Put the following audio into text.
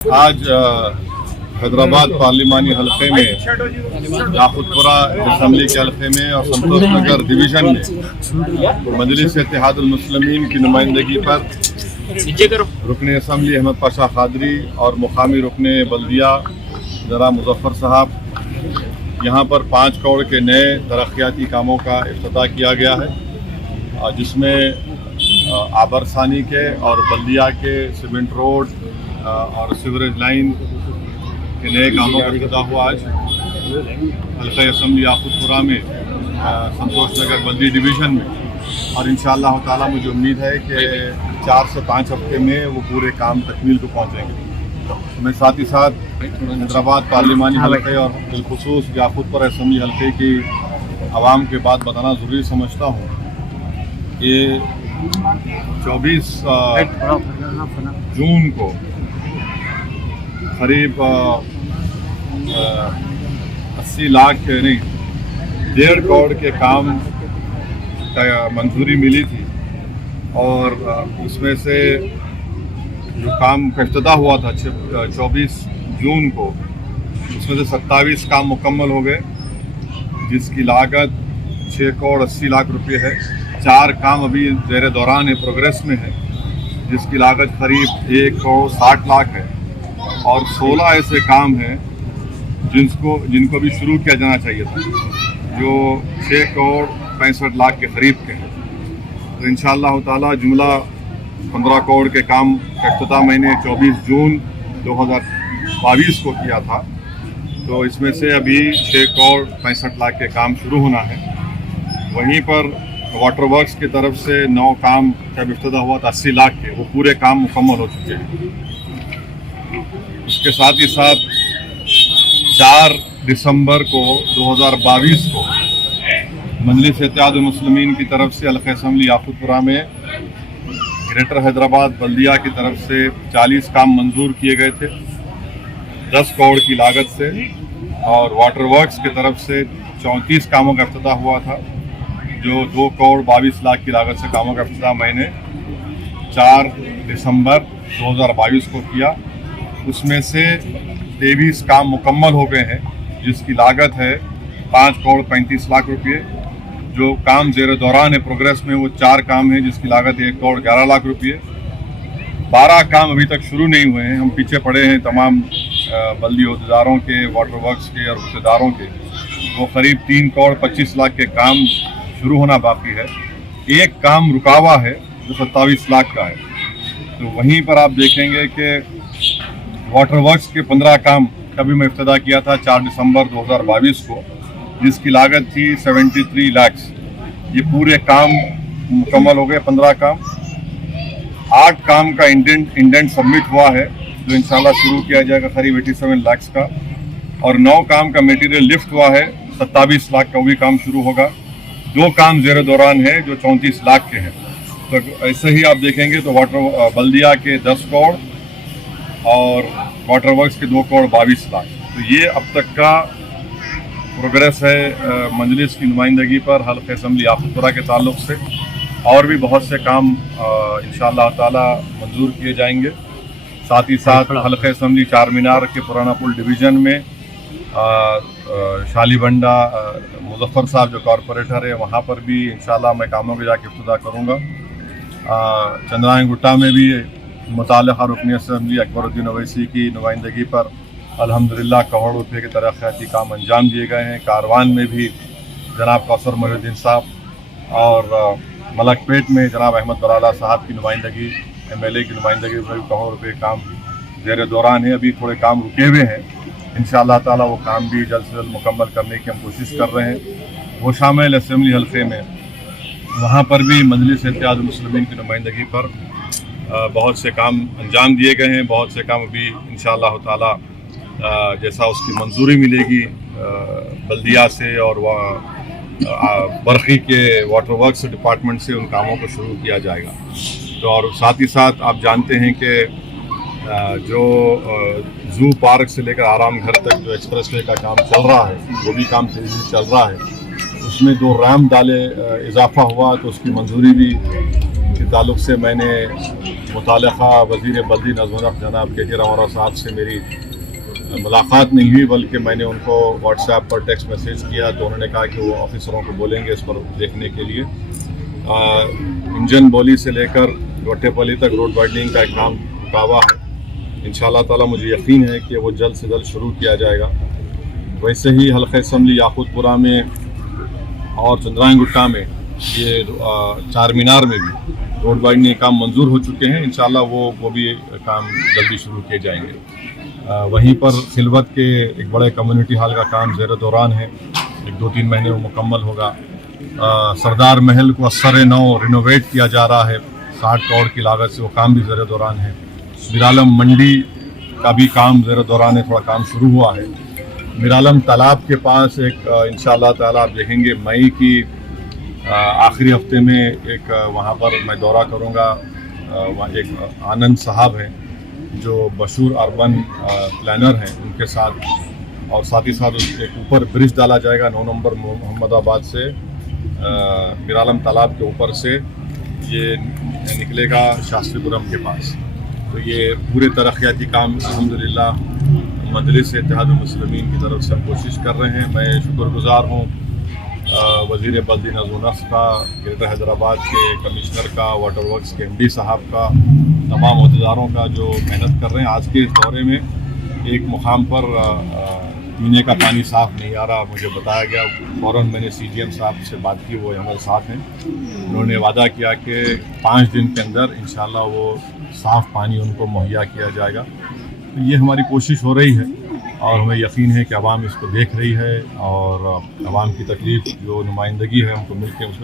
आज हैदराबाद पार्लिमानी हल्के में याकुतपुरा असम्बली के हल्के में और संतोष नगर डिवीज़न में मजलिस इत्तेहादुल मुस्लिमीन की नुमाइंदगी पर रुकन असम्बली अहमद पाशा खादरी और मुकामी रुकन बल्दिया ज़रा मुजफ्फर साहब यहाँ पर 5 करोड़ के नए तरक्याती कामों का इफ्तिताह किया गया है, जिसमें आबरसानी के और बल्दिया के सीमेंट रोड और सीवरेज लाइन के नए कामों का इफ्तिताह हुआ। आज हल्का असम्बली याकुतपुरा में संतोष नगर बल्दी डिवीज़न में, और इंशाअल्लाह ताला मुझे उम्मीद है कि 4 से 5 हफ्ते में वो पूरे काम तकमील को पहुँचेंगे। मैं साथ ही साथ हैदराबाद पार्लिमानी हल्के और बिलखुसूस याकुतपुरा असम्बली हल्के की आवाम के बात बताना ज़रूरी समझता हूँ। ये 24 जून को करीब 80 लाख नहीं 1.5 करोड़ के काम का मंजूरी मिली थी, और उसमें से जो काम का इफ्तिताह हुआ था 24 जून को, उसमें से 27 काम मुकम्मल हो गए, जिसकी लागत 6 करोड़ 80 लाख रुपए है। 4 काम अभी ज़ेर दौरान है, प्रोग्रेस में है, जिसकी लागत करीब 1 करोड़ 60 लाख है, और 16 ऐसे काम हैं जिनको भी शुरू किया जाना चाहिए था, जो 6 करोड़ 65 लाख के करीब के हैं। तो इंशाअल्लाह ताला जुमला 15 करोड़ के काम का इफ्तिताह मैंने 24 जून 2022 को किया था, तो इसमें से अभी 6 करोड़ 65 लाख के काम शुरू होना है। वहीं पर वाटर वर्क्स की तरफ से 9 काम का इफ्तिताह हुआ था 80 लाख के, वो पूरे काम मुकम्मल हो चुके हैं। उसके साथ ही साथ 4 दिसंबर को 2022 को मजलिस इत्तेहादुल मुस्लिमीन की तरफ से हल्का असम्बली याकुतपुरा में ग्रेटर हैदराबाद बल्दिया की तरफ से 40 काम मंजूर किए गए थे 10 करोड़ की लागत से, और वाटर वर्क्स की तरफ से 34 कामों का इफ्तिताह हुआ था, जो 2 करोड़ 22 लाख की लागत से कामों का इफ्तिताह मैंने 4 दिसंबर 2022 को किया। उसमें से 23 काम मुकम्मल हो गए हैं, जिसकी लागत है 5 करोड़ 35 लाख रुपये। जो काम ज़ेर दौरान है, प्रोग्रेस में, वो 4 काम हैं, जिसकी लागत 1 करोड़ 11 लाख रुपये। 12 काम अभी तक शुरू नहीं हुए हैं, हम पीछे पड़े हैं तमाम बल्दी अहदेदारों के, वाटर वर्क्स के और रिश्तेदारों के। वो करीब 3 करोड़ 25 लाख के काम शुरू होना बाकी है। एक काम रुका हुआ है जो 27 लाख का है। तो वहीं पर आप देखेंगे कि वाटर वर्क्स के 15 काम का भी मैं इफ्तिताह किया था 4 दिसंबर 2022 को, जिसकी लागत थी 73 लाख। ये पूरे काम मुकम्मल हो गए, 15 काम। 8 काम का इंडेंट सबमिट हुआ है, जो इंशाल्लाह शुरू किया जाएगा करीब 87 लाख का, और 9 काम का मटेरियल लिफ्ट हुआ है 27 लाख का, वो भी काम शुरू होगा। 2 काम ज़ेर दौरान है जो 34 लाख के हैं। तो ऐसे ही आप देखेंगे तो वाटर बल्दिया के 10 करोड़ और वाटर वर्क्स के 2 करोड़ 22 लाख। तो ये अब तक का प्रोग्रेस है मजलिस की नुमाइंदगी पर हल्का असम्बली याकुतपुरा के ताल्लुक़ से। और भी बहुत से काम इंशाअल्लाह ताला मंजूर किए जाएंगे। साथ ही साथ हल्का असम्बली चार मीनार के पुराना पुल डिवीज़न में शालीबंडा मुजफ्फर साहब जो कॉरपोरेटर है, वहाँ पर भी इंशाअल्लाह मैं कामों के जाके इफ्तिताह करूँगा। चंद्रायन गुट्टा में भी मुताल्लिक़ा रुकन असम्बली अकबरुद्दीन ओवैसी की नुमाइंदगी पर अल्हम्दुलिल्लाह करोड़ों रुपये के तरक्याती काम अंजाम दिए गए हैं। कारवान में भी जनाब कौसर मोहिउद्दीन साहब, और मलकपेट में जनाब अहमद बराला साहब की नुमाइंदगी, MLA की नुमाइंदगी में भी करोड़ों रुपये काम ज़ेर दौरान है। अभी थोड़े काम रुके हुए हैं, इंशाअल्लाह ताला वो काम भी जल्द से जल्द मुकम्मल करने की हम कोशिश कर रहे हैं। वो शामिल असम्बली हल्के में, वहाँ पर भी मजलिस इत्तेहादुल मुस्लिमीन की नुमाइंदगी पर बहुत से काम अंजाम दिए गए हैं। बहुत से काम अभी इंशाअल्लाह ताला जैसा उसकी मंजूरी मिलेगी बल्दिया से और बरखी के वाटर वर्क्स डिपार्टमेंट से, उन कामों को शुरू किया जाएगा। तो और साथ ही साथ आप जानते हैं कि जो ज़ू पार्क से लेकर आराम घर तक जो एक्सप्रेसवे का काम चल रहा है, वो भी काम तेज़ी से चल रहा है। उसमें 2 रैम डाले इजाफा हुआ, तो उसकी मंजूरी भी के ताल्लुक़ से मैंने متعلقہ وزیر بلدی نظم و ضبط جناب کے رمارا صاحب سے میری ملاقات نہیں ہوئی، بلکہ میں نے ان کو واٹس ایپ پر ٹیکسٹ میسیج کیا تو انہوں نے کہا کہ وہ آفیسروں کو بولیں گے اس پر دیکھنے کے لیے۔ انجن بولی سے لے کر گوٹے پلی تک روڈ وائڈنگ کا ایک کام رکا ہوا ہے، انشاءاللہ تعالی مجھے یقین ہے کہ وہ جلد سے جلد شروع کیا جائے گا۔ ویسے ہی حلقہ اسمبلی یاقوت پورہ میں اور چندرائن گٹا میں یہ چار مینار میں بھی روڈ وائڈنگ کام منظور ہو چکے ہیں، انشاءاللہ وہ بھی کام جلدی شروع کیے جائیں گے۔ وہیں پر خلوت کے ایک بڑے کمیونٹی ہال کا کام زیر دوران ہے، ایک 2-3 مہینے میں مکمل ہوگا۔ سردار محل کو اثر نو رینوویٹ کیا جا رہا ہے 60 کروڑ کی لاگت سے، وہ کام بھی زیر دوران ہے۔ میرالم منڈی کا بھی کام زیر دوران ہے، تھوڑا کام شروع ہوا ہے۔ میرالم تالاب کے پاس ایک انشاءاللہ تعالیٰ آپ دیکھیں گے مئی کی آخری ہفتے میں ایک وہاں پر میں دورہ کروں گا۔ وہاں ایک آنند صاحب ہیں جو مشہور اربن پلانر ہیں، ان کے ساتھ، اور ساتھ ہی ساتھ اس کے اوپر برج ڈالا جائے گا 9 نمبر محمد آباد سے میرالم تالاب کے اوپر سے یہ نکلے گا شاستری پورم کے پاس۔ تو یہ پورے ترقیاتی کام الحمدللہ مجلس اتحاد المسلمین کی طرف سے ہم کوشش کر رہے ہیں۔ میں شکر گزار ہوں وزیر بلدی نظم و ضبط کا، گریٹر حیدرآباد کے کمشنر کا، واٹر ورکس کے MD صاحب کا، تمام عہدیداروں کا جو محنت کر رہے ہیں۔ آج کے اس دورے میں ایک مقام پر پینے کا پانی صاف نہیں آ رہا، مجھے بتایا گیا، فوراً میں نے CGM صاحب سے بات کی، وہ ہمارے ساتھ ہیں۔ انہوں نے وعدہ کیا کہ 5 دن کے اندر انشاءاللہ وہ صاف پانی ان کو مہیا کیا جائے گا۔ تو یہ ہماری کوشش ہو رہی ہے اور ہمیں یقین ہے کہ عوام اس کو دیکھ رہی ہے، اور عوام کی تکلیف جو نمائندگی ہے ہم کو مل کے اس میں